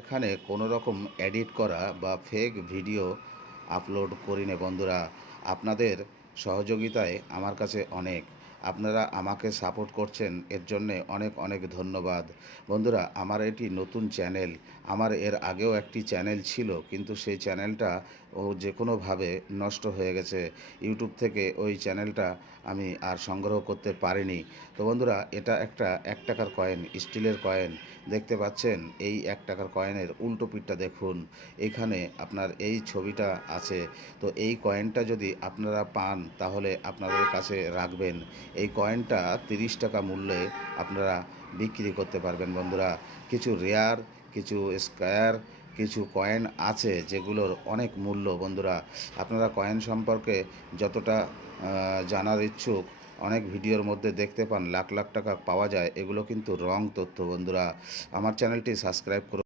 এখানে কোনো রকম এডিট করা বা ফেক ভিডিও আপলোড করি না বন্ধুরা। আপনাদের সহযোগিতায় আমার কাছে অনেক। আপনারা আমাকে সাপোর্ট করছেন, এর জন্যে অনেক অনেক ধন্যবাদ। বন্ধুরা, আমার এটি নতুন চ্যানেল। আমার এর আগেও একটি চ্যানেল ছিল, কিন্তু সেই চ্যানেলটা যে কোনোভাবে নষ্ট হয়ে গেছে। ইউটিউব থেকে ওই চ্যানেলটা আমি আর সংগ্রহ করতে পারিনি। তো বন্ধুরা, এটা একটা 1 টাকার কয়েন, স্টিলের কয়েন। দেখতে পাচ্ছেন, এই 1 টাকার কয়েনের উল্টো পিঠটা দেখুন। এখানে আপনার এই ছবিটা আছে। তো এই কয়েনটা যদি আপনারা পান তাহলে আপনাদের কাছে রাখবেন। এই কয়েনটা 30 টাকা মূল্যে আপনারা বিক্রি করতে পারবেন বন্ধুরা। কিছু রেয়ার, কিছু স্কয়ার, কিছু কয়েন আছে যেগুলোর অনেক মূল্য বন্ধুরা। আপনারা কয়েন সম্পর্কে যতটা জানার ইচ্ছুক, অনেক ভিডিওর মধ্যে দেখতে পান লাখ লাখ টাকা পাওয়া যায়, এগুলো কিন্তু রং তথ্য বন্ধুরা। আমার চ্যানেলটি সাবস্ক্রাইব করুন।